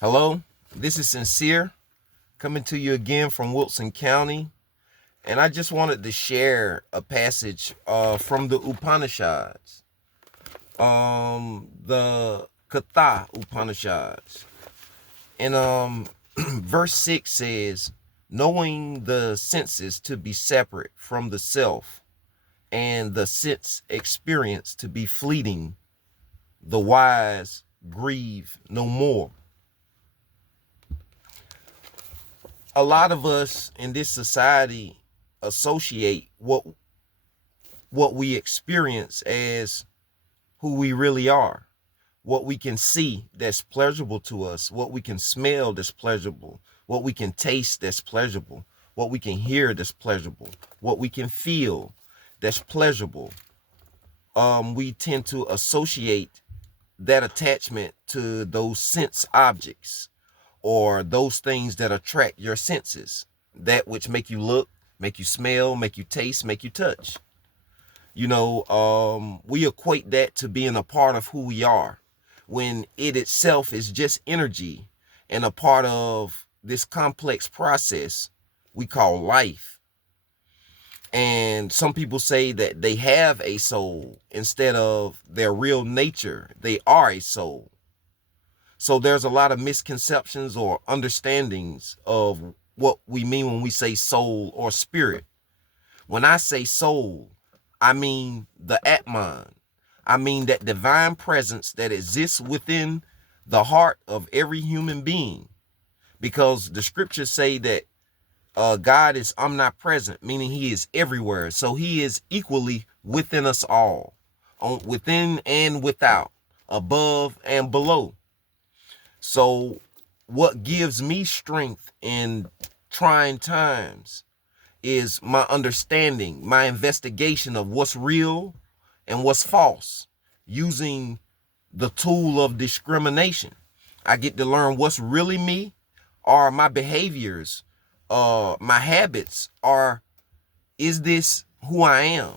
Hello, this is Sincere coming to you again from Wilson County. And I just wanted to share a passage from the Upanishads, the Katha Upanishads. And verse 6 says, knowing the senses to be separate from the self and the sense experience to be fleeting, the wise grieve no more. A lot of us in this society associate what we experience as who we really are, what we can see that's pleasurable to us, what we can smell that's pleasurable, what we can taste that's pleasurable, what we can hear that's pleasurable, what we can feel that's pleasurable. We tend to associate that attachment to those sense objects or those things that attract your senses, that which make you look, make you smell, make you taste, make you touch. We equate that to being a part of who we are when it itself is just energy and a part of this complex process we call life. And some people say that they have a soul instead of their real nature. They are a soul. So there's a lot of misconceptions or understandings of what we mean when we say soul or spirit. When I say soul, I mean the Atman. I mean that divine presence that exists within the heart of every human being. Because the scriptures say that God is omnipresent, meaning he is everywhere. So he is equally within us all, within and without, above and below. So what gives me strength in trying times is my understanding, my investigation of what's real and what's false, using the tool of discrimination. I get to learn what's really me, are my behaviors, my habits, are is this who I am?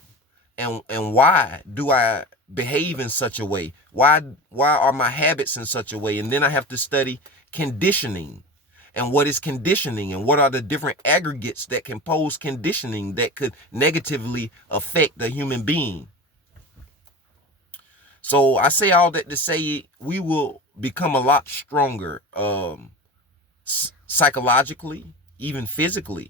And why do I behave in such a way? Why are my habits in such a way? And then I have to study conditioning. And what is conditioning, and what are the different aggregates that can pose conditioning that could negatively affect the human being? So I say all that to say we will become a lot stronger, psychologically, even physically,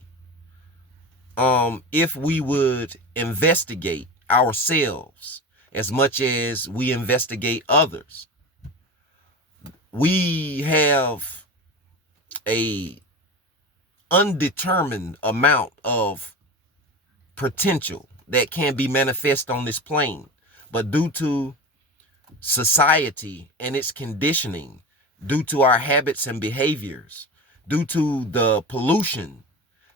if we would investigate ourselves as much as we investigate others. We have a undetermined amount of potential that can be manifest on this plane, but due to society and its conditioning, due to our habits and behaviors, due to the pollution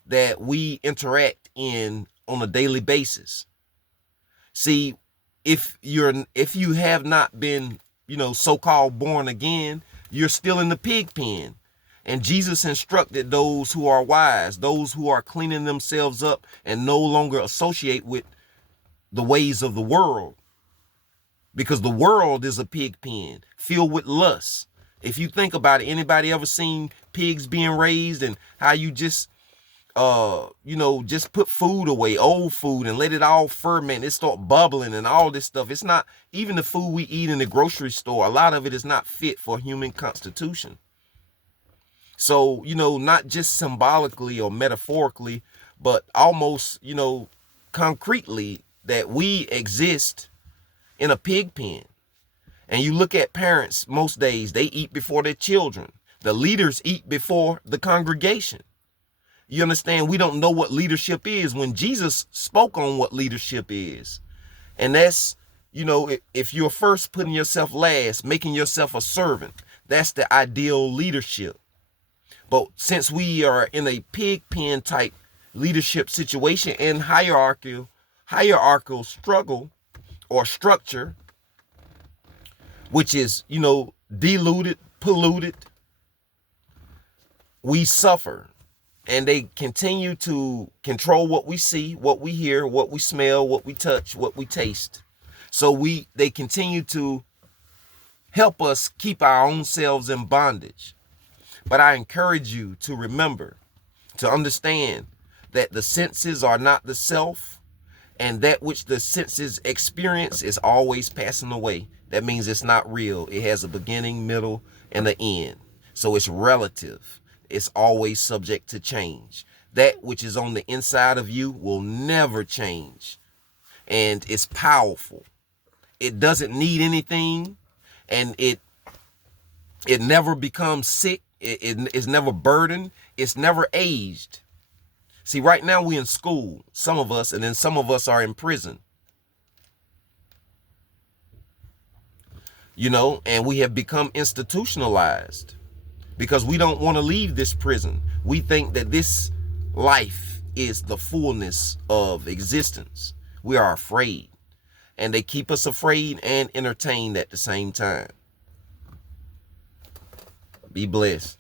that we interact in on a daily basis. See, if you have not been, so-called born again, you're still in the pig pen. And Jesus instructed those who are wise, those who are cleaning themselves up and no longer associate with the ways of the world, because the world is a pig pen filled with lust. If you think about it, anybody ever seen pigs being raised and how you just just put food away, old food, and let it all ferment, it start bubbling and all this stuff. It's not even the food we eat in the grocery store. A lot of it is not fit for human constitution. So, not just symbolically or metaphorically, but almost, concretely, that we exist in a pig pen. And you look at parents, most days, they eat before their children. The leaders eat before the congregation. You understand? We don't know what leadership is when Jesus spoke on what leadership is. And that's, if you're first putting yourself last, making yourself a servant, that's the ideal leadership. But since we are in a pig pen type leadership situation and hierarchical struggle or structure, which is, diluted, polluted, we suffer. And they continue to control what we see, what we hear, what we smell, what we touch, what we taste. So they continue to help us keep our own selves in bondage. But I encourage you to remember, to understand that the senses are not the self, and that which the senses experience is always passing away. That means it's not real. It has a beginning, middle, and an end. So it's relative. It's always subject to change. That which is on the inside of you will never change. And it's powerful. It doesn't need anything, and it never becomes sick. It's never burdened. It's never aged. See, right now we in school, some of us, and then some of us are in prison. And we have become institutionalized because we don't want to leave this prison. We think that this life is the fullness of existence. We are afraid, and they keep us afraid and entertained at the same time. Be blessed.